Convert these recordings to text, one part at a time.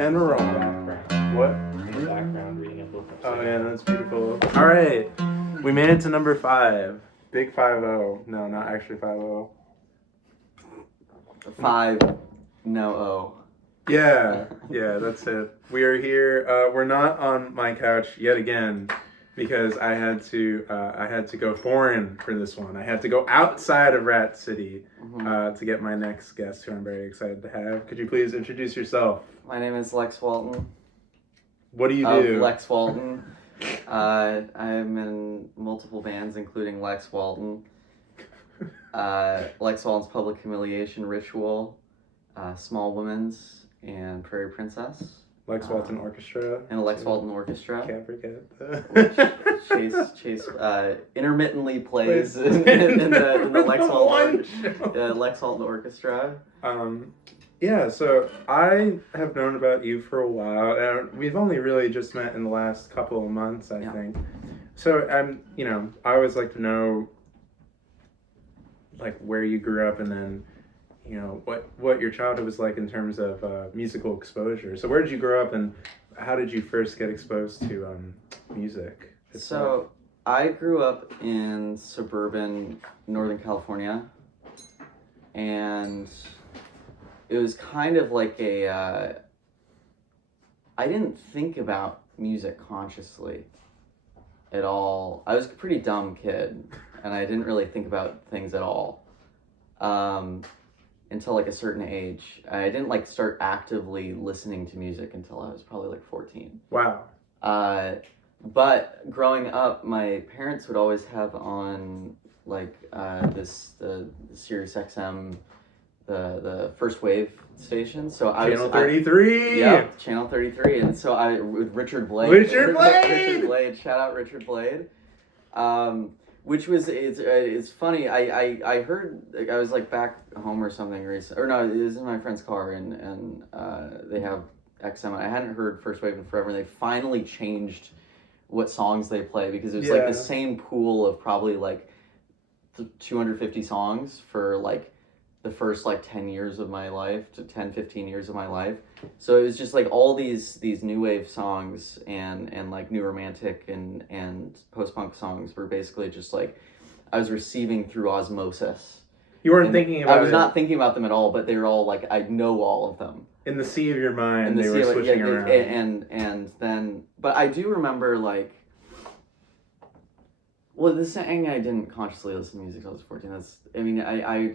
And we're rolling. What? In the background reading a book. Oh yeah, that's beautiful. All right, we made it to number 5. Big 5-0. No, not actually 5-0. 5, no O. Yeah, that's it. We are here. We're not on my couch yet again because I had to go foreign for this one. I had to go outside of Rat City to get my next guest, who I'm very excited to have. Could you please introduce yourself? My name is Lex Walton. What do you do? Lex Walton. I'm in multiple bands, including Lex Walton. Lex Walton's Public Humiliation Ritual, Small Women's, and Prairie Princess. Lex Walton Orchestra. And a Lex Walton Orchestra. Can't forget that. Which Chase intermittently plays in the Lex Walton Orchestra. Yeah, so I have known about you for a while, and we've only really just met in the last couple of months, I think. So I always like to know, like, where you grew up, and then, what your childhood was like in terms of musical exposure. So where did you grow up, and how did you first get exposed to music itself? So I grew up in suburban Northern California, and it was kind of like I didn't think about music consciously at all. I was a pretty dumb kid, and I didn't really think about things at all until like a certain age. I didn't start actively listening to music until I was probably 14. Wow. But growing up, my parents would always have on the Sirius XM, the first wave station. So Channel 33. Yep, Channel 33. And so with Richard Blade. Richard Blade. Shout out Richard Blade. Which was it's funny. I heard, I was back home or something recently, or no, it was in my friend's car, and they have XM. I hadn't heard First Wave in forever, and they finally changed what songs they play, because it was the same pool of probably 250 songs for the first 10 years of my life to 10-15 years of my life. So it was just all these new wave songs and new romantic and post-punk songs were basically just I was receiving through osmosis. You weren't thinking about it? I was not thinking about them at all, but they were all I know all of them. In the sea of your mind, they were switching around. And then, but I do remember this saying, I didn't consciously listen to music until I was 14. I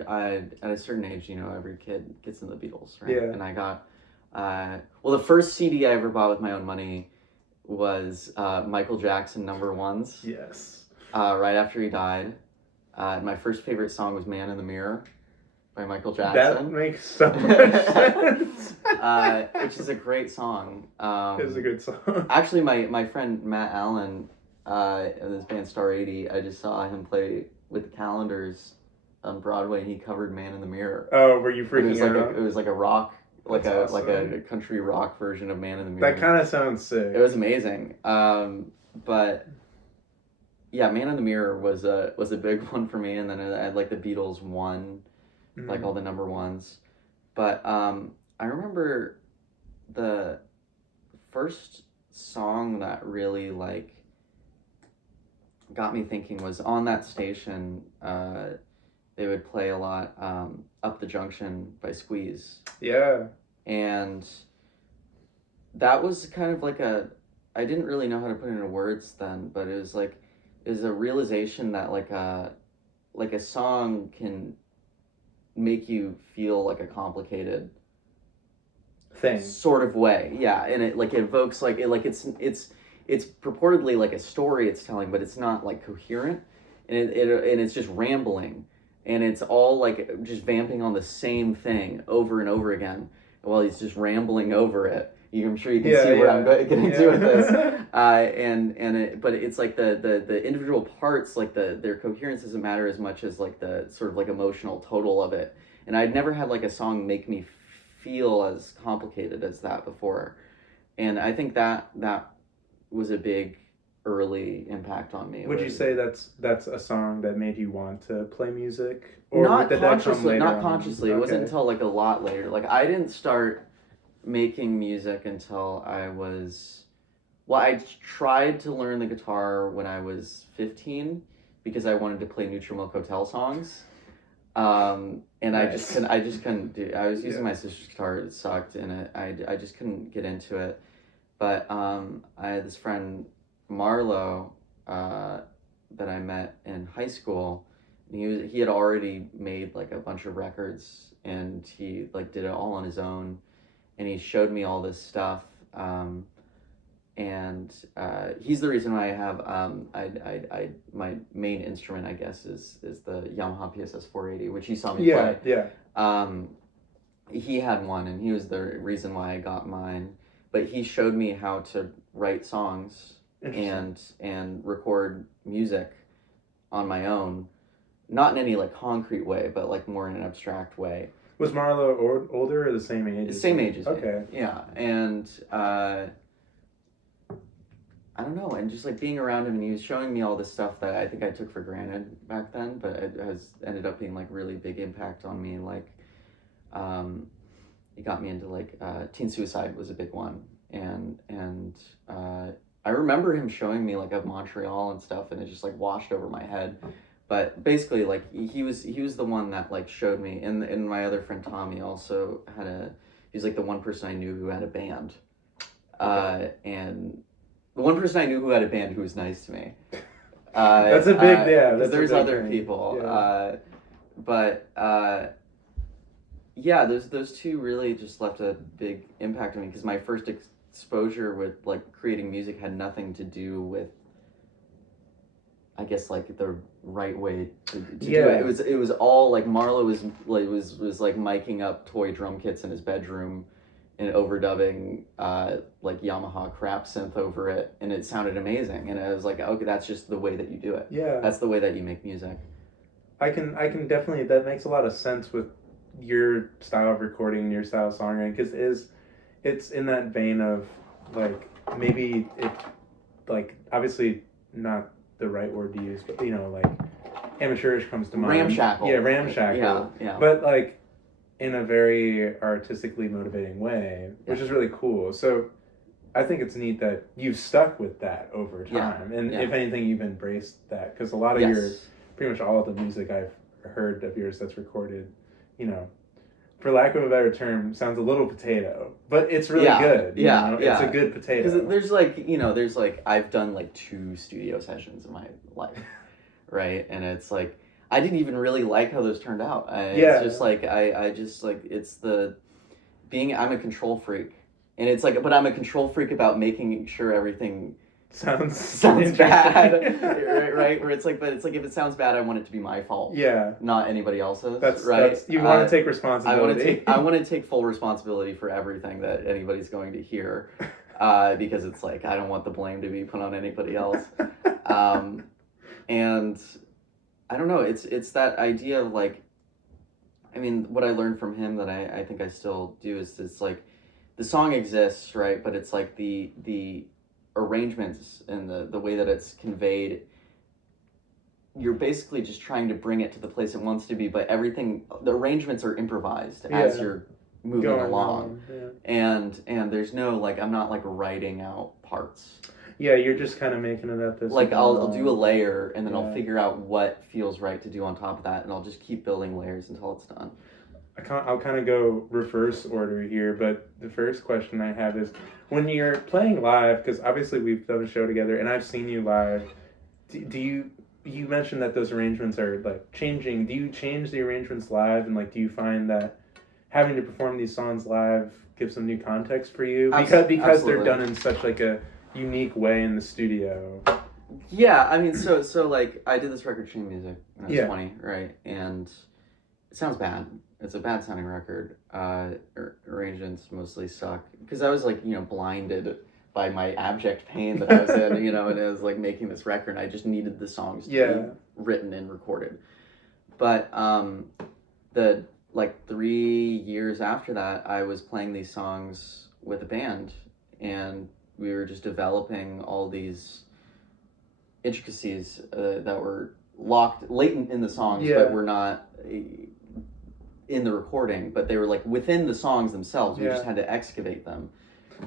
at a certain age, every kid gets into the Beatles, right? Yeah. And I got, the first CD I ever bought with my own money was Michael Jackson No. 1s. Yes. Right after he died. My first favorite song was Man in the Mirror by Michael Jackson. That makes so much sense. Which is a great song. It was a good song. Actually, my friend Matt Allen, in this band Star 80, I just saw him play with the Calendars on Broadway, and he covered Man in the Mirror. Oh, were you freaking out? It was like a rock, like awesome. a country rock version of Man in the Mirror. That kind of sounds sick. It was amazing. But yeah, Man in the Mirror was a big one for me, and then I had the Beatles 1, all the number 1s. But I remember the first song that really got me thinking was on that station. They would play a lot Up the Junction by Squeeze. Yeah. And that was kind of I didn't really know how to put it into words then, but it was a realization that a song can make you feel a complicated thing sort of way. Yeah, and it evokes it's purportedly a story it's telling, but it's not coherent, and it's just rambling, and it's all just vamping on the same thing over and over again while he's just rambling over it. I'm sure you can see where I'm getting to with this. But it's the individual parts, their coherence doesn't matter as much as the sort of emotional total of it. And I'd never had a song make me feel as complicated as that before, and I think that was a big early impact on me. Would you say that's a song that made you want to play music, or not did consciously? That come later not on? consciously. Okay. It wasn't until a lot later. I didn't start making music until I was. Well, I tried to learn the guitar when I was 15 because I wanted to play Neutral Milk Hotel songs. And Nice. I just couldn't do. I was using Yeah. my sister's guitar. It sucked, and I just couldn't get into it. But I had this friend Marlo that I met in high school. And he had already made like a bunch of records, and he like did it all on his own, and he showed me all this stuff. And he's the reason why I have my main instrument, I guess, is the Yamaha PSS 480, which he saw me play. Yeah. He had one, and he was the reason why I got mine. But he showed me how to write songs and record music on my own, not in any like concrete way, but like more in an abstract way. Was Marlo older or the same age? The same age as me. Okay. Yeah, and I don't know, and just like being around him, and he was showing me all this stuff that I think I took for granted back then, but it has ended up being like really big impact on me. Like, he got me into like teen suicide was a big one, and I remember him showing me like of Montreal and stuff, and it just like washed over my head. But basically, like he was the one that like showed me, and my other friend Tommy also he was like the one person I knew who had a band, and the one person I knew who had a band who was nice to me. That's a big, yeah. That's There's a big other thing. people, Yeah. but yeah, those two really just left a big impact on me because my first exposure with like creating music had nothing to do with, I guess, like the right way to do it. It was all like Marlo was like miking up toy drum kits in his bedroom and overdubbing like Yamaha crap synth over it, and it sounded amazing. And I was like, okay, that's just the way that you do it. Yeah. That's the way that you make music. I can definitely, that makes a lot of sense with your style of recording and your style of songwriting, because it's in that vein of like maybe it, like, obviously not the right word to use, but you know, like amateurish comes to mind. Ramshackle. Yeah, ramshackle. Yeah. But like in a very artistically motivating way, which is really cool. So I think it's neat that you've stuck with that over time, and if anything, you've embraced that, because a lot of your, pretty much all of the music I've heard of yours that's recorded, you know, for lack of a better term, sounds a little potato, but it's really good. You know? It's a good potato. Because there's like, you know, there's like, I've done like 2 studio sessions in my life, right? And it's like, I didn't even really like how those turned out. It's just like, I just like, it's I'm a control freak. And it's like, but I'm a control freak about making sure everything sounds bad, right? Where it's like, but it's like, if it sounds bad, I want it to be my fault. Yeah. Not anybody else's. That's you want to take responsibility. I want to take full responsibility for everything that anybody's going to hear, because it's like, I don't want the blame to be put on anybody else. And I don't know, it's that idea of like, I mean, what I learned from him that I think I still do is it's like, the song exists, right? But it's like the arrangements and the way that it's conveyed, you're basically just trying to bring it to the place it wants to be, but the arrangements are improvised as you're moving along. And there's no, like, I'm not like writing out parts. Yeah, you're just kind of making it up as like I'll do a layer, and then I'll figure out what feels right to do on top of that, and I'll just keep building layers until it's done. I'll kind of go reverse order here, but the first question I have is, when you're playing live, because obviously we've done a show together and I've seen you live, do you mentioned that those arrangements are like changing. Do you change the arrangements live, and like do you find that having to perform these songs live gives some new context for you? Because they're done in such like a unique way in the studio. Yeah, I mean, so like I did this record Chain Music when I was 20, right? And it sounds bad. It's a bad sounding record. Arrangements mostly suck because I was like, you know, blinded by my abject pain that I was in, you know, and it was like making this record. I just needed the songs to be written and recorded. But the like 3 years after that, I was playing these songs with a band, and we were just developing all these intricacies that were latent in the songs, but were not in the recording, but they were like within the songs themselves. We Yeah. just had to excavate them.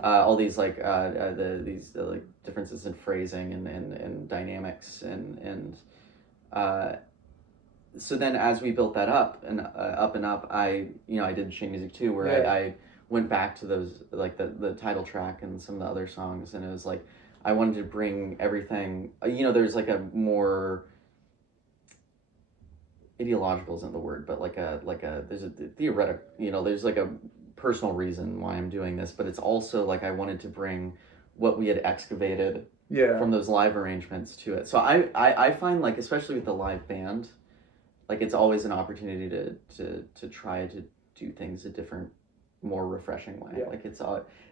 All these like these like differences in phrasing and dynamics and so then as we built that up and up, I did Chain Music too, where Yeah. I went back to those like the title track and some of the other songs, and it was like I wanted to bring everything. There's like a more ideological isn't the word, but like a there's a theoretical, there's like a personal reason why I'm doing this, but it's also like I wanted to bring what we had excavated Yeah. from those live arrangements to it. So I find like, especially with the live band, like it's always an opportunity to try to do things a different, more refreshing way. Yeah. Like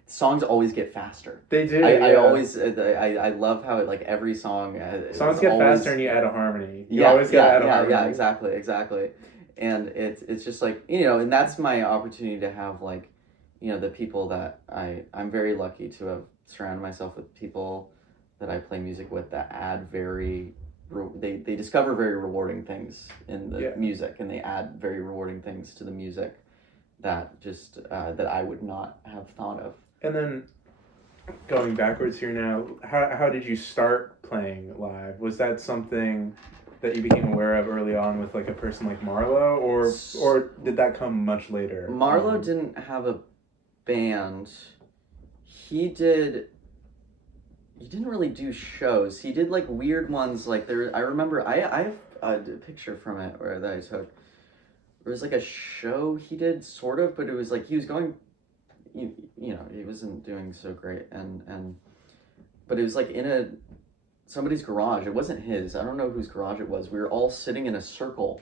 songs always get faster. They do. I yeah. always I love how it, like every song Songs is get always, faster and you add a harmony. You yeah, always get add a yeah, harmony. yeah, exactly. And it's just like, and that's my opportunity to have like, the people that I'm very lucky to have surrounded myself with people that I play music with that add they discover very rewarding things in the Yeah. music, and they add very rewarding things to the music that just that I would not have thought of. And then going backwards here now, how did you start playing live? Was that something that you became aware of early on with like a person like Marlo, or did that come much later? Marlo didn't have a band. He didn't really do shows. He did like weird ones. Like I remember I have a picture from it that I took. There was like a show he did sort of, but it was like he was going, he wasn't doing so great, but it was like in somebody's garage. It wasn't his. I don't know whose garage it was. We were all sitting in a circle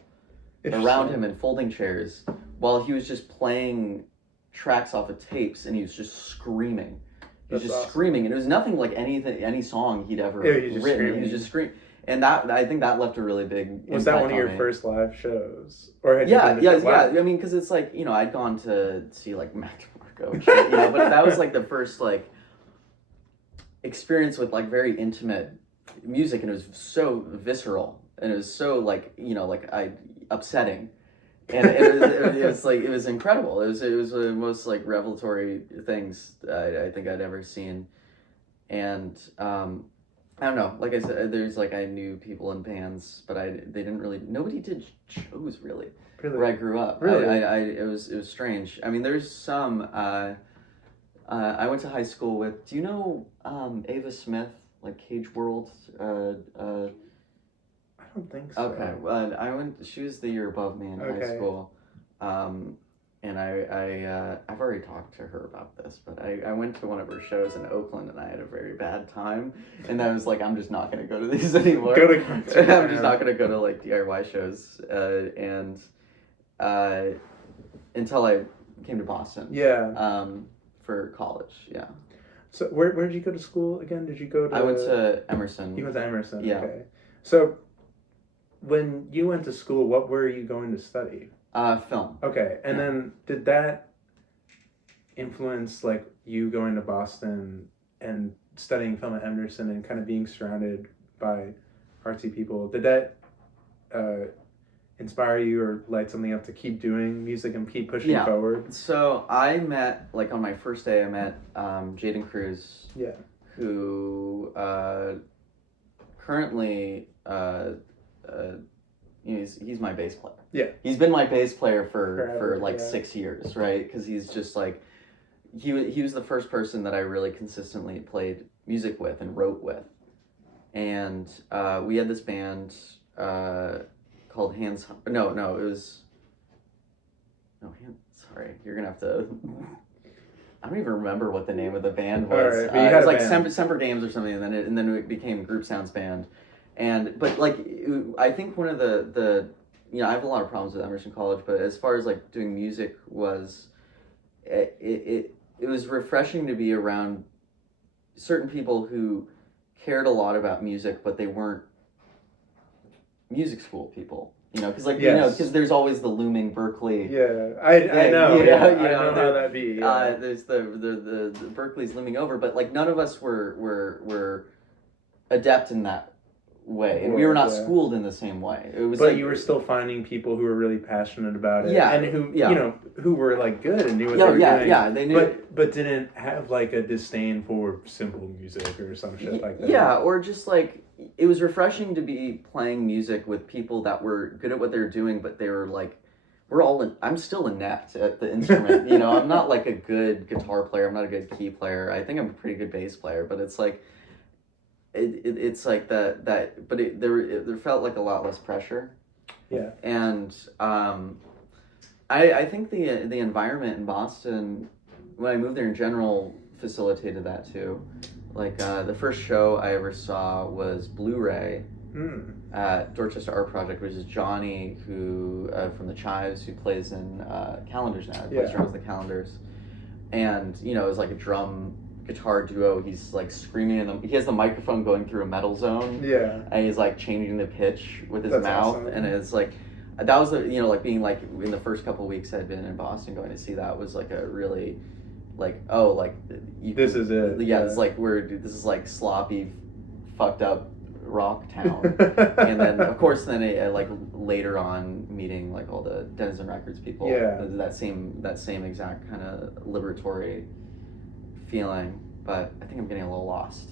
around him in folding chairs while he was just playing tracks off of tapes, and he was just screaming. He was That's just awesome. screaming, and it was nothing like any song he'd ever Yeah, he was just written. screaming. He was just screaming, and that I think that left a really big. Was that impact one of on your me. first live shows, or had Yeah, you been to yeah. I mean, because it's like I'd gone to see like Mac DeMarco, and shit, but that was like the first like experience with like very intimate music, and it was so visceral, and it was so like upsetting. And it was incredible. It was the most like revelatory things I think I'd ever seen, and I don't know. Like I said, there's like I knew people in bands, but nobody did shows really where I grew up. Really? It was strange. I mean, there's some. I went to high school with. Do you know Ava Smith, like Cage World? I don't think so. Okay, she was the year above me in high school, and I've already talked to her about this, but I went to one of her shows in Oakland, and I had a very bad time, and I was like, I'm just not gonna go to these anymore. I'm just not gonna go to like DIY shows, and until I came to Boston. Yeah. For college, yeah. So where did you go to school again? Did you go to? I went to Emerson. You went to Emerson. Yeah. Okay. So when you went to school, what were you going to study? Film. Okay, and then did that influence like you going to Boston and studying film at Emerson and kind of being surrounded by artsy people? Did that inspire you or light something up to keep doing music and keep pushing forward? So I met, like on my first day, I met Jaden Cruz. Yeah. Who currently he's my bass player. Yeah. He's been my bass player for Forever, like yeah. 6 years, right? Because he's just like he was the first person that I really consistently played music with and wrote with, and we had this band called Hands. No, it was. Sorry, you're gonna have to. I don't even remember what the name of the band was. Right, but you it had was a like band. Semper Games or something, and then it became Group Sounds Band, but like I think one of the I have a lot of problems with Emerson College, but as far as like doing music was, it was refreshing to be around certain people who cared a lot about music, but they weren't music school people. Because because there's always the looming Berkeley. Yeah, I know. I know how that be. Yeah. There's the Berkeley's looming over, but like none of us were adept in that way, and we were not Yeah. schooled in the same way. It was But like you were still finding people who were really passionate about it, Yeah, and who yeah. you know who were like good and knew what Yeah, they were yeah, doing. yeah, they knew but didn't have like a disdain for simple music or some shit like that. Yeah, or just like it was refreshing to be playing music with people that were good at what they were doing, but they were like, I'm still inept at the instrument. You know, I'm not like a good guitar player. I'm not a good key player. I think I'm a pretty good bass player, but it's like, it's like that, but there felt like a lot less pressure. Yeah. And I think the environment in Boston, when I moved there in general, facilitated that too. Like the first show I ever saw was Blu-ray at Dorchester Art Project, which is Johnny, who from the Chives, who plays in Calendars now. He plays drums in the Calendars, and you know, it was like a drum guitar duo. He's like screaming he has the microphone going through a metal zone. Yeah. And he's like changing the pitch with his That's mouth, awesome. and it's like that was the, you know, like being like in the first couple of weeks I'd been in Boston going to see that was like a really like, oh, like This is it. yeah, it's like this is like sloppy, fucked up rock town. And then of course like later on meeting like all the Denizen Records people, that same exact kind of liberatory feeling. But I think I'm getting a little lost.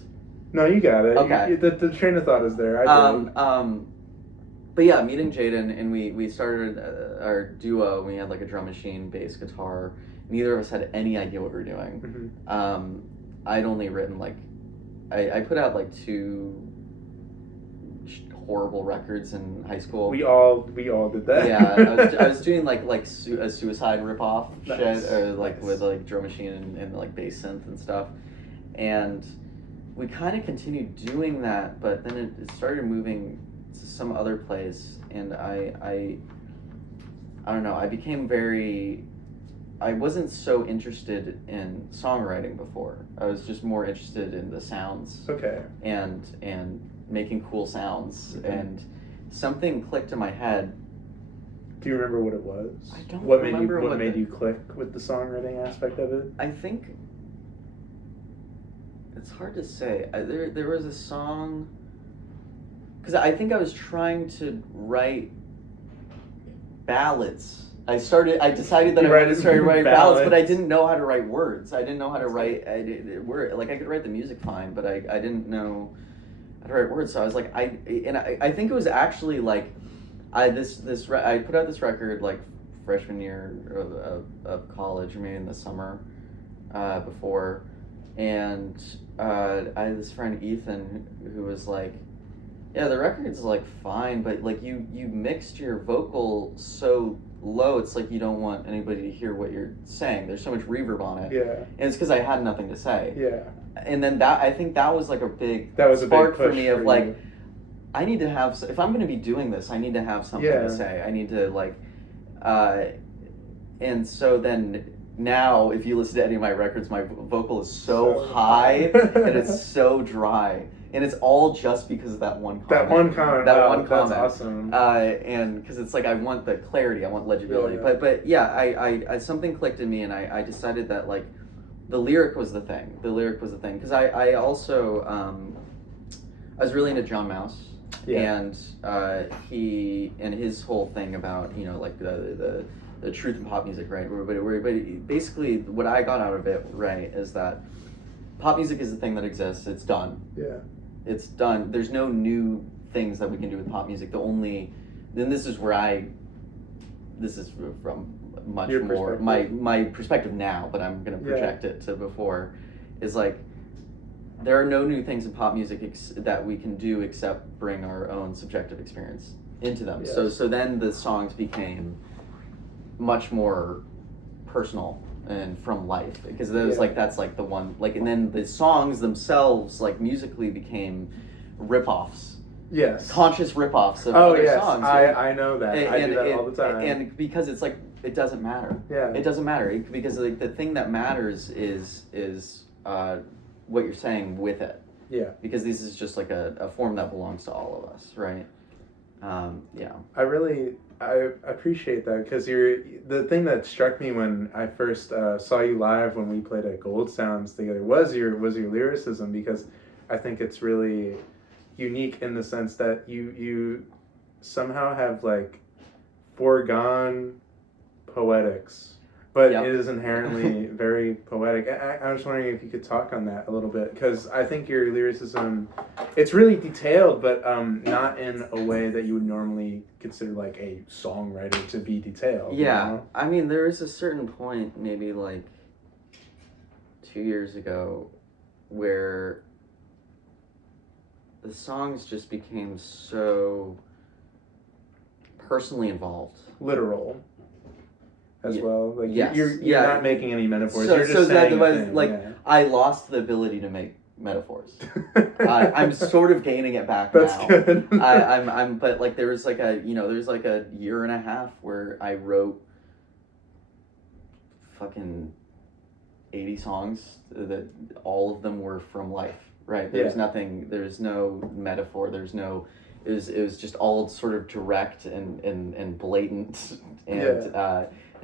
No, you got it. Okay. The train of thought is there. I did. But yeah, meeting Jaden, and we started our duo. We had like a drum machine, bass, guitar. Neither of us had any idea what we were doing. Mm-hmm. I'd only written like, I put out like 2 horrible records in high school. We all did that. Yeah, I was doing like a suicide ripoff Nice. shit, or like Nice. with like drum machine and like bass synth and stuff, and we kind of continued doing that, but then it started moving to some other place, and I don't know. I wasn't so interested in songwriting before. I was just more interested in the sounds. Okay. And making cool sounds, Mm-hmm. and something clicked in my head. Do you remember what it was? I don't What remember What what made the- you click with the songwriting aspect of it? I think it's hard to say. There was a song, because I think I was trying to write ballads. I decided that I wanted to start writing ballads, but I didn't know how to write words. I didn't know how to write like I could write the music fine, but I didn't know how to write words. So I was like, I think it was actually like I put out this record like freshman year of college, or maybe in the summer before, and I had this friend Ethan who was like, yeah, the record's like fine, but like you mixed your vocal so low, it's like you don't want anybody to hear what you're saying. There's so much reverb on it. Yeah. And it's because I had nothing to say. Yeah. And then I think that was like a big That was spark a big push for me of for like, you. I need to have, if I'm going to be doing this, I need to have something Yeah. to say. I need to like, and so then now if you listen to any of my records, my vocal is so high and it's so dry. And it's all just because of that one comment. That one comment. That wow, one comment. That's awesome. And because it's like I want the clarity, I want legibility. Yeah. But yeah, I something clicked in me, and I decided that like the lyric was the thing. The lyric was the thing, because I also I was really into John Mouse. Yeah. And he and his whole thing about, you know, like the truth in pop music, right? But basically what I got out of it, right, is that pop music is the thing that exists. It's done. Yeah. It's done. There's no new things that we can do with pop music. This is from much Your more perspective. my perspective now, but I'm gonna project it to before, is like there are no new things in pop music that we can do except bring our own subjective experience into them. Yes. So then the songs became much more personal and from life, because there's like that's like the one, like, and then the songs themselves like musically became rip-offs, Yes. conscious rip-offs of other songs. I know that. I do that all the time. And because it's like it doesn't matter. Yeah. It doesn't matter, because like the thing that matters is what you're saying with it. Yeah. Because this is just like a form that belongs to all of us, right? Yeah. I appreciate that, because the thing that struck me when I first saw you live when we played at Gold Sounds together was your lyricism, because I think it's really unique in the sense that you somehow have like foregone poetics, but Yep. it is inherently very poetic. I was wondering if you could talk on that a little bit, because I think your lyricism, it's really detailed, but not in a way that you would normally consider like a songwriter to be detailed. Yeah, You know? I mean, there is a certain point, maybe like 2 years ago, where the songs just became so personally involved. Literal. As Yeah. well, like Yes. you're Yeah. not making any metaphors. So- You're just so that saying was, a thing. like, yeah. I lost the ability to make metaphors. I'm sort of gaining it back That's now. good. But like there was like there's like a year and a half where I wrote fucking 80 songs that all of them were from life, right? There's nothing, there's no metaphor, it was just all sort of direct and blatant, and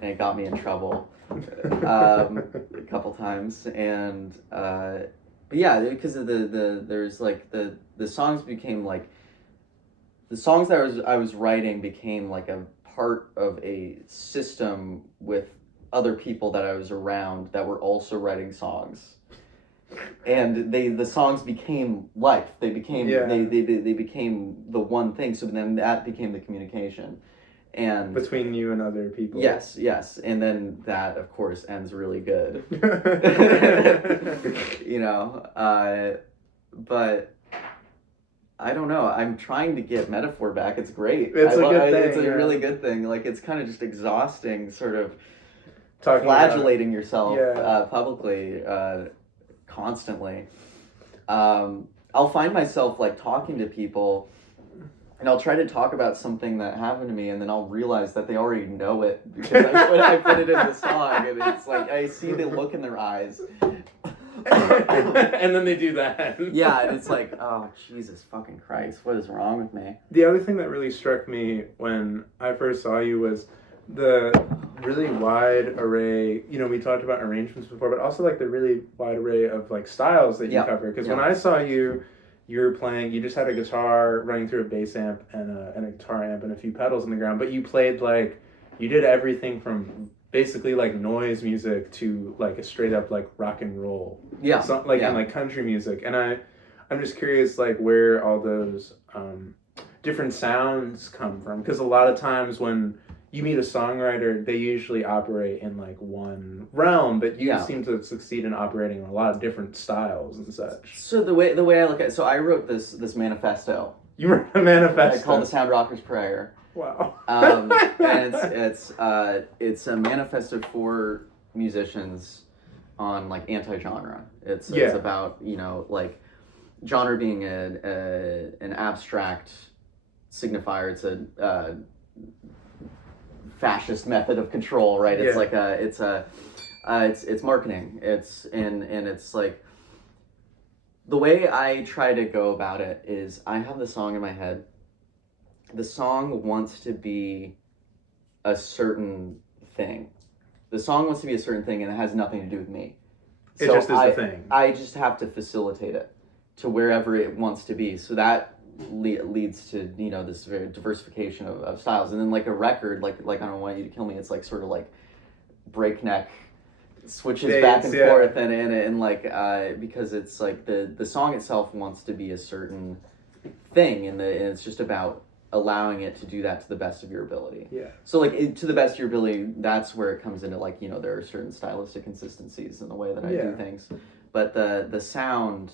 it got me in trouble a couple times, and but yeah, because of there's like the songs became like, the songs that I was writing became like a part of a system with other people that I was around that were also writing songs, and the songs became life. They became they became the one thing. So then that became the communication, and between you and other people. Yes, and then that of course ends really good. You know, but I don't know. I'm trying to get metaphor back. It's great. It's a good thing. It's a really good thing. Like, it's kind of just exhausting, sort of Talking flagellating yourself Yeah. publicly constantly. I'll find myself like talking to people, and I'll try to talk about something that happened to me, and then I'll realize that they already know it because I put it in the song, and it's like I see the look in their eyes. and then they do that. Yeah, and it's like, oh, Jesus fucking Christ, what is wrong with me? The other thing that really struck me when I first saw you was the really wide array, you know, we talked about arrangements before, but also like the really wide array of like styles that you cover. Because when I saw you, you were playing, you just had a guitar running through a bass amp and a guitar amp and a few pedals on the ground, but you played like, you did everything from basically like noise music to like a straight up like rock and roll. Yeah. So, like and like country music. And I'm just curious like where all those different sounds come from. Because a lot of times when you meet a songwriter, they usually operate in like one realm, but you seem to succeed in operating in a lot of different styles and such. So the way I look at it, so I wrote this manifesto. You wrote a manifesto. I called the Sound Rocker's Prayer. Wow. And it's a manifesto for musicians on like anti-genre. It's about, you know, like genre being an abstract signifier. It's a fascist method of control, right? It's like it's marketing. It's like the way I try to go about it is I have the song in my head. The song wants to be a certain thing. The song wants to be a certain thing, and it has nothing to do with me. It just is the thing. I just have to facilitate it to wherever it wants to be. So that leads to, you know, this very diversification of styles. And then like a record, like I Don't Want You to Kill Me, it's like sort of like breakneck switches back and forth, and like because it's like the song itself wants to be a certain thing, and it's just about allowing it to do that to the best of your ability. Yeah. So like to the best of your ability, that's where it comes into, like, you know, there are certain stylistic consistencies in the way that I do things, but the sound.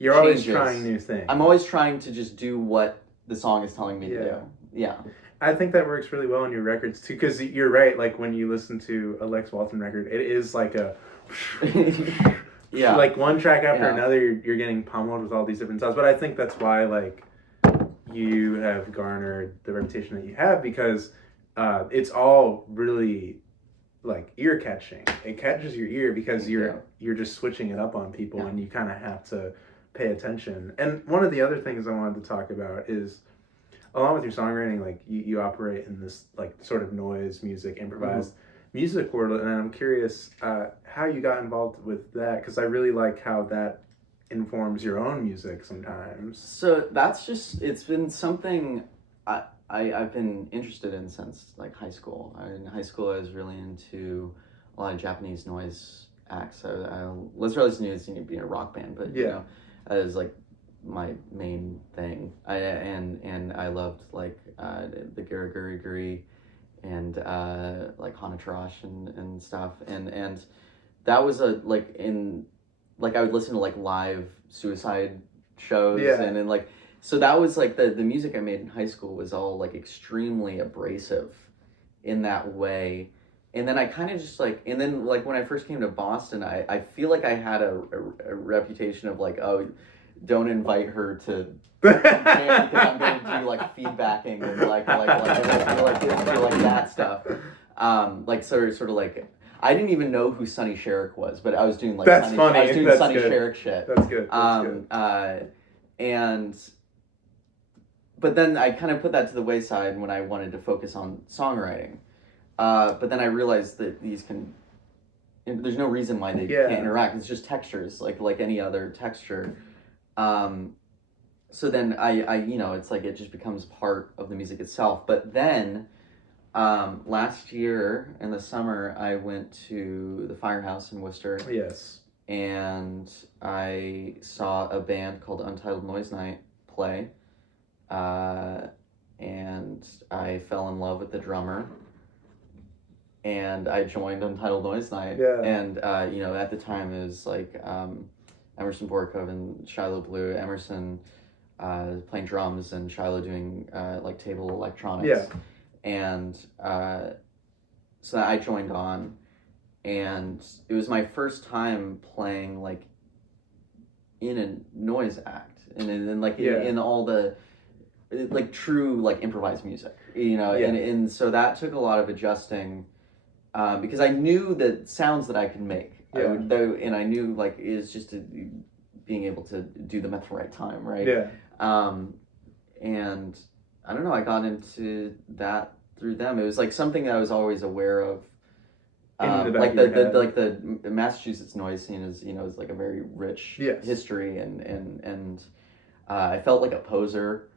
You're always trying new things. I'm always trying to just do what the song is telling me to do. Yeah. I think that works really well on your records too, because you're right. Like when you listen to a Lex Walton record, it is like a like one track after another. You're getting pummeled with all these different styles. But I think that's why like you have garnered the reputation that you have, because it's all really like ear catching. It catches your ear because you're just switching it up on people, and you kind of have to pay attention. And one of the other things I wanted to talk about is, along with your songwriting, like you operate in this like sort of noise music, improvised music world, and I'm curious how you got involved with that, because I really like how that informs your own music sometimes. So that's just, it's been something I've been interested in since like high school. In high school, I was really into a lot of Japanese noise acts. Let's Release News, you need to be in a rock band, but you know, that is like my main thing. And I loved like the Guriguri and like Hanatarash and stuff. And that was I would listen to like live Suicide shows and then like, so that was like the music I made in high school was all like extremely abrasive in that way. And then I kind of just like, and then like when I first came to Boston, I feel like I had a reputation of like, oh, don't invite her to jam because I'm going to do like feedbacking and like that stuff. Like sort of like, I didn't even know who Sonny Sherrick was, but I was doing like Sonny Sherrick shit. That's good. But then I kind of put that to the wayside when I wanted to focus on songwriting. But then I realized that there's no reason why they can't interact. It's just textures, like any other texture. So then I it's like it just becomes part of the music itself. But then last year in the summer, I went to the Firehouse in Worcester. Yes. And I saw a band called Untitled Noise Night play. And I fell in love with the drummer. And I joined Untitled Noise Night. Yeah. And, at the time it was like Emerson Borkov and Shiloh Blue. Emerson playing drums and Shiloh doing like table electronics. Yeah. And so I joined on. And it was my first time playing like in a noise act. And then like in all the like true like improvised music, and so that took a lot of adjusting because I knew the sounds that I could make, and I knew like is just being able to do them at the right time, right? And I don't know, I got into that through them. It was like something that I was always aware of. Like the Massachusetts noise scene is is like a very rich history, and I felt like a poser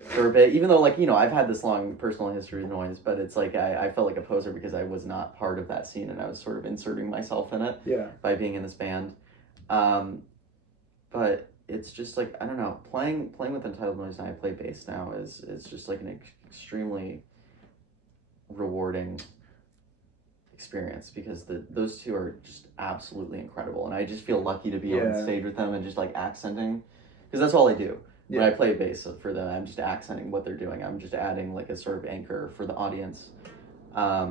for a bit, even though like I've had this long personal history with noise, but it's like I felt like a poser because I was not part of that scene and I was sort of inserting myself in it by being in this band. But it's just like I don't know, playing with Untitled Noise and I play bass now is just like an extremely rewarding experience because those two are just absolutely incredible, and I just feel lucky to be on stage with them and just like accenting, because that's all I do. When I play bass for them, I'm just accenting what they're doing. I'm just adding like a sort of anchor for the audience. I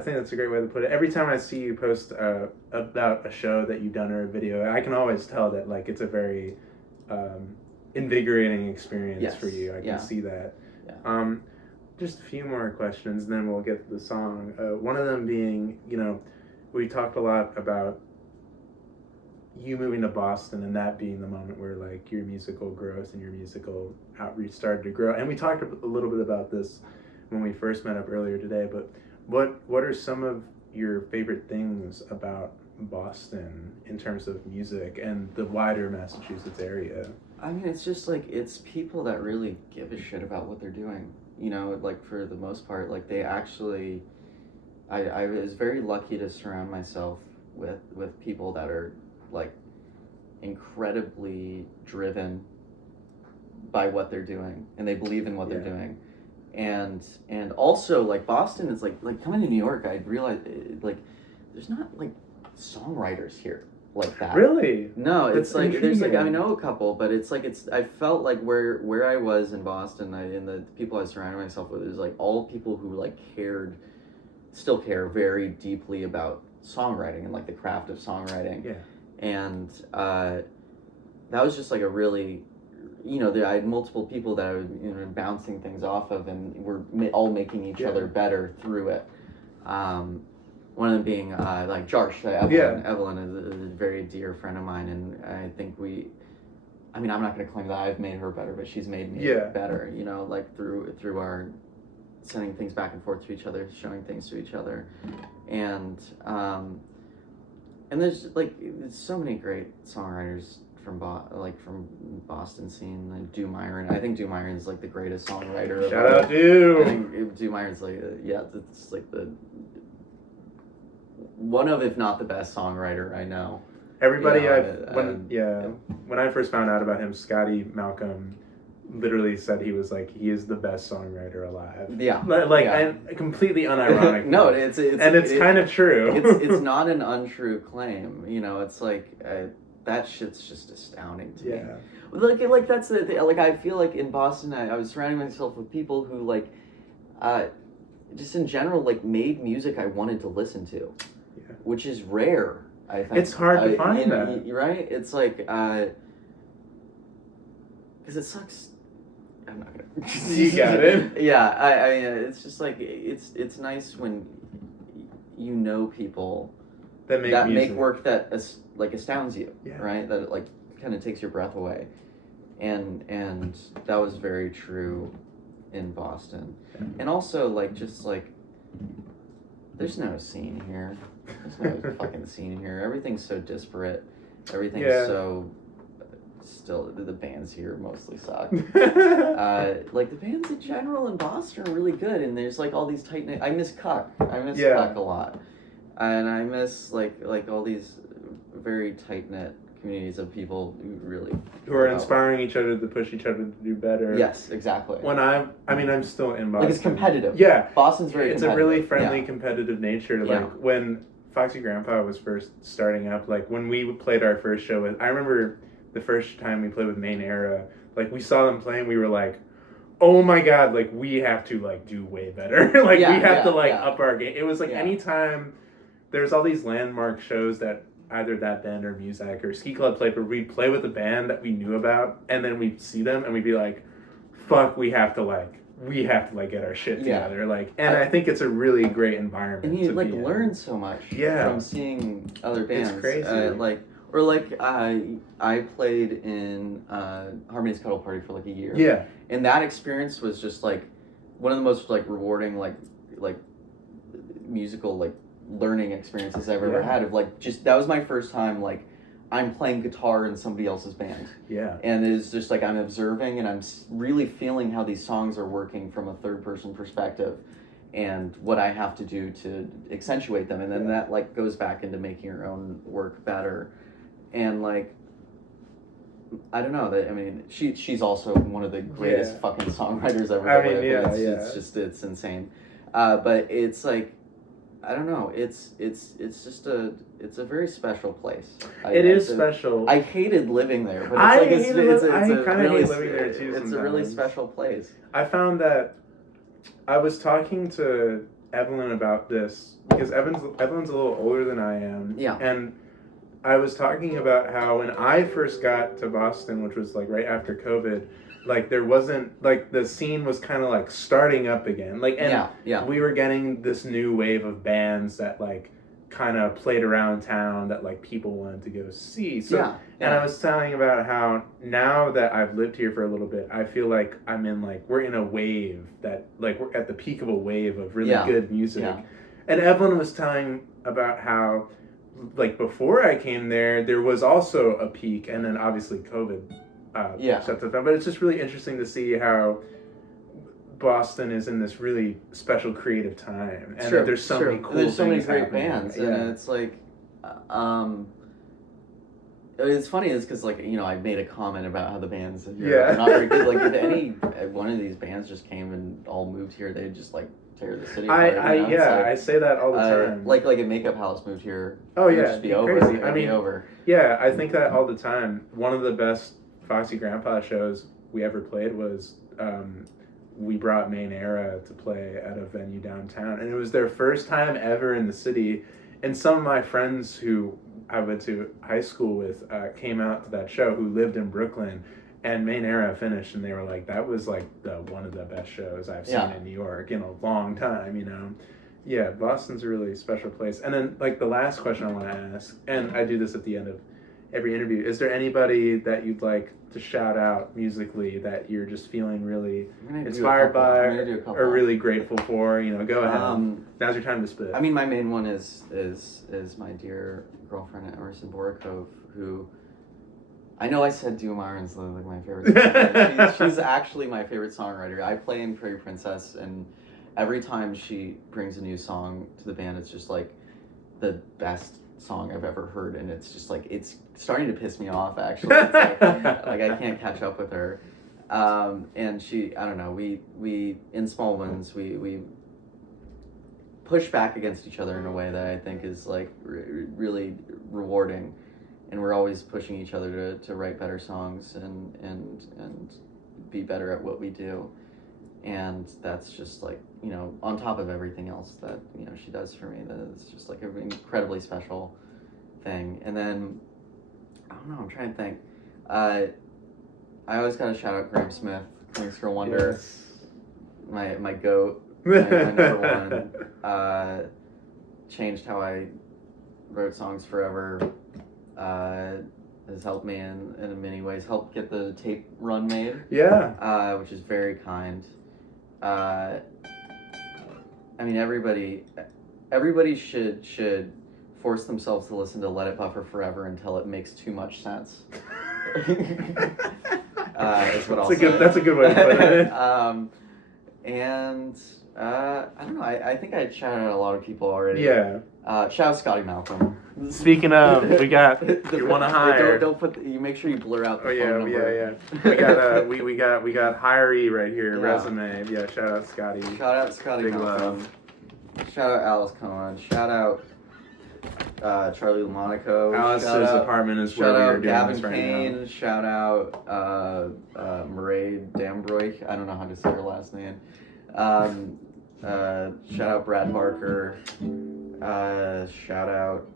think that's a great way to put it. Every time I see you post about a show that you've done or a video, I can always tell that like it's a very invigorating experience for you. I can see that. Just a few more questions, and then we'll get to the song. One of them being, we talked a lot about you moving to Boston and that being the moment where like your musical growth and your musical outreach started to grow. And we talked a little bit about this when we first met up earlier today, but what are some of your favorite things about Boston in terms of music and the wider Massachusetts area? I mean, it's just like, it's people that really give a shit about what they're doing. Like for the most part, like they actually, I was very lucky to surround myself with people that are like incredibly driven by what they're doing and they believe in what they're doing. And also like Boston is like coming to New York, I realized like there's not like songwriters here like that. Really? No, That's it's like intriguing. there's like I know a couple, but it's like I felt like where I was in Boston, and the people I surrounded myself with is like all people who like still care very deeply about songwriting and like the craft of songwriting. Yeah. And that was just like a really, I had multiple people that I was bouncing things off of, and we're all making each other better through it. One of them being like Jarsh, Evelyn. Evelyn is a very dear friend of mine, and I think I'm not going to claim that I've made her better, but she's made me better, like through our sending things back and forth to each other, showing things to each other. And And there's so many great songwriters from from Boston scene, like Dew Myron. I think Dew Myron's like the greatest songwriter. Shout out Dew. I think Dew Myron's like it's like the one of, if not the best songwriter I know. Everybody, Yeah, when I first found out about him, Scotty Malcolm literally said he is the best songwriter alive. Yeah, and completely unironic. No, it's kind of true. It's not an untrue claim. You know, it's like that shit's just astounding to me. Like that's the thing. Like I feel like in Boston, I was surrounding myself with people who just in general like made music I wanted to listen to, which is rare. I think it's hard to find that. Right? It's like because it sucks. I'm not gonna. You got it. Yeah, I mean, it's just like it's nice when you know people that make work that astounds you, right? That like kind of takes your breath away, and that was very true in Boston, and also there's no scene here. There's no fucking scene here. Everything's so disparate. Everything's so. Still, the bands here mostly suck. The bands in general in Boston are really good, and there's all these tight knit. I miss Cuck. I miss Cuck a lot, and I miss like all these very tight knit communities of people who are inspiring each other to push each other to do better. Yes, exactly. When I'm still in Boston. It's competitive. Yeah, Boston's very. It's competitive. a really friendly, competitive nature. When Foxy Grandpa was first starting up, when we played our first show I remember. The first time we played with Main Era, we saw them playing, we were like, oh my god, we have to do way better. We have to up our game. It was anytime there's all these landmark shows that either that band or Muzak or Ski Club played, where we'd play with a band that we knew about, and then we'd see them and we'd be like, fuck, we have to get our shit together. And I think it's a really great environment. And you learn so much from seeing other bands. It's crazy. I played in Harmons Cuddle Party for a year. Yeah. And that experience was just one of the most rewarding musical learning experiences I've ever had. That was my first time I'm playing guitar in somebody else's band. Yeah. And it's just I'm observing and I'm really feeling how these songs are working from a third person perspective. And what I have to do to accentuate them, and then that goes back into making your own work better. And I don't know that. I mean, she's also one of the greatest fucking songwriters ever. It's insane. But it's I don't know. It's a very special place. It is special. I hated living there, but I kind of hate living there too. It's a really special place. I found that I was talking to Evelyn about this because Evelyn's a little older than I am. Yeah. And I was talking about how when I first got to Boston, which was right after COVID, there wasn't the scene was kind of starting up again. We were getting this new wave of bands that kind of played around town that people wanted to go see. So and I was telling about how now that I've lived here for a little bit, I feel like I'm in we're in a wave that we're at the peak of a wave of really good music. Yeah. And Evelyn was telling about how before I came there was also a peak, and then obviously COVID shut that down. But it's just really interesting to see how Boston is in this really special creative time, and that there's so many cool there's so many things great happening. bands, and it's it's funny is because I made a comment about how the bands here are not very good. If any one of these bands just came and all moved here, they'd just tear the city apart. I say that all the time. Like a Makeup House moved here. Oh yeah, it'd be over. Crazy. It'd be over. Yeah, I think that all the time. One of the best Foxy Grandpa shows we ever played was we brought Main Era to play at a venue downtown, and it was their first time ever in the city. And some of my friends who I went to high school with came out to that show who lived in Brooklyn. And Main Era finished, and they were like, that was one of the best shows I've seen in New York in a long time, Yeah, Boston's a really special place. And then the last question I want to ask, and I do this at the end of every interview. Is there anybody that you'd like to shout out musically that you're just feeling really inspired by or really grateful for? You know, go ahead. Now's your time to spit. I mean, my main one is my dear girlfriend Emerson Borikov, who I know I said Do Myron's like my favorite songwriter. She's actually my favorite songwriter. I play in Prairie Princess, and every time she brings a new song to the band, it's just like the best song I've ever heard, and it's just like it's starting to piss me off actually. It's like I can't catch up with her. And she, I don't know, we in Small Winds we push back against each other in a way that I think is like really rewarding, and we're always pushing each other to write better songs and be better at what we do. And that's just like, you know, on top of everything else that, you know, she does for me, that is just like an incredibly special thing. And then, I don't know, I'm trying to think. I always gotta shout out Graham Smith, King's Girl Wonder, Yes. my goat, my number one. Changed how I wrote songs forever. Has helped me in many ways. Helped get the tape run made. Yeah. Which is very kind. I mean, everybody should force themselves to listen to Let It Buffer Forever until it makes too much sense. Is what I'll say. That's a good way to put it. And I don't know. I think I shouted out a lot of people already. Yeah. Shout out Scotty Malcolm. Speaking of, we got you want to hire. Don't put. You make sure you blur out the Oh phone number. yeah. We got hiree right here. Yeah. Resume. Yeah. Shout out Scotty. Shout out Scotty Big Malcolm. love. Shout out Alice Cohen. Shout out Charlie LaMonaco. Alice's shout out, apartment is where shout we are out doing Gavin this right Kane. now. Shout out Marae Dambroich. I don't know how to say her last name. Shout out Brad Barker. Shout out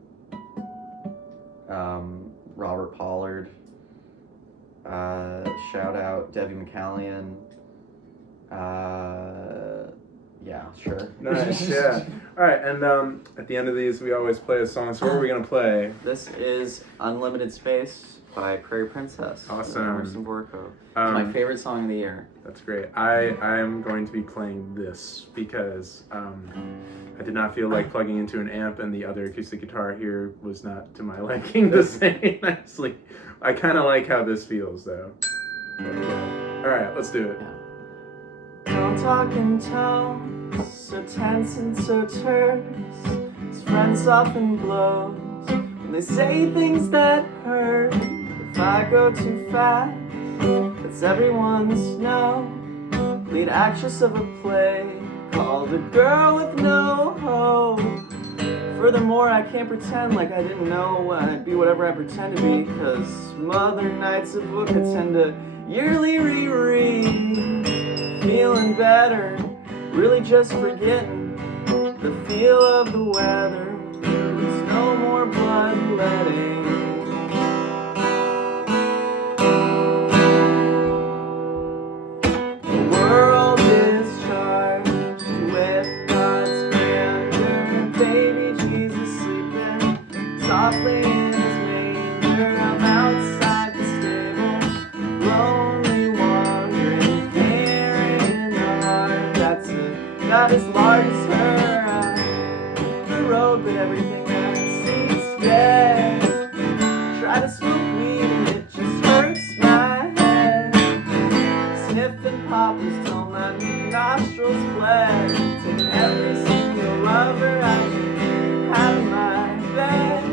Robert Pollard. Shout out Debbie McCallion. Yeah, sure. Nice, yeah. All right, and at the end of these, we always play a song. So what are we gonna play? This is Unlimited Space by Prairie Princess. Awesome. Emerson Borikov. It's my favorite song of the year. That's great. I am going to be playing this because I did not feel like plugging into an amp, and the other acoustic guitar here was not to my liking to say nicely. I kind of like how this feels, though. All right, let's do it. Don't talk in tones so tense and so terse. His friends often blows when they say things that hurt. If I go too fast, that's everyone's no. Lead actress of a play called A Girl with No Hope. Furthermore, I can't pretend like I didn't know I'd be whatever I pretend to be, cause Mother Night's a book I tend to yearly reread. Feeling better, really just forgetting the feel of the weather. There's no more bloodletting. The world is charged with God's grandeur. Baby Jesus sleeping softly in his manger. I'm outside the stable, lonely, wandering, carrying a heart that's not as large as her. The road, but everything I see is dead. Try to smoke weed and it just hurts my head. Sniffing poppers till my nostrils bled. Taking every single lover I can have in my bed.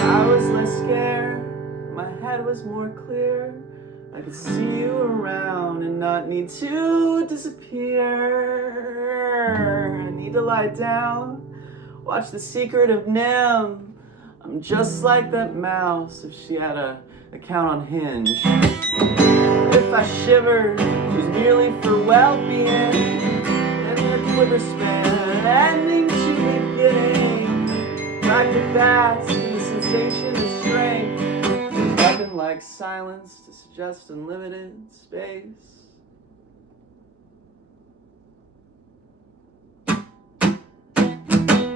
I was less scared, my head was more clear. I could see you around and not need to disappear. I need to lie down, watch The Secret of Nim. I'm just like that mouse if she had a account on Hinge. If I shivered, it was merely for well-being. And her quiver span, ending to beginning. Like the bats in the conversation is strength. There's nothing like silence to suggest unlimited space.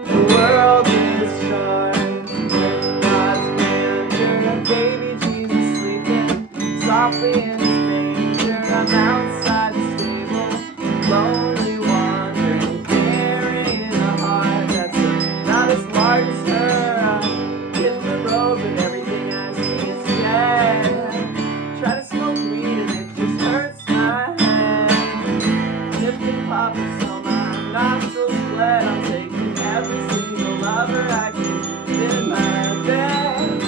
The world is charged with God's grandeur. Baby Jesus sleeping softly in his manger. I'm outside the stable, lonely wandering, carrying a heart that's not as large as her. I'm hitting the road, but everything I see is dead. Try to smoke weed and it just hurts my head. Nipping poppers till my nostrils bled. I'm taking every single lover I can fit in my bed.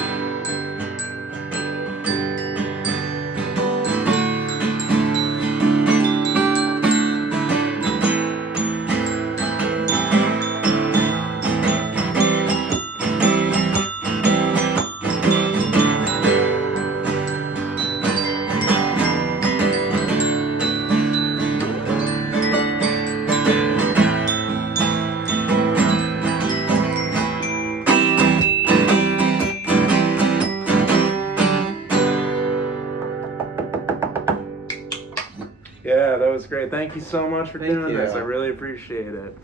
Yeah, that was great. Thank you so much for Thank doing this. you. I really appreciate it.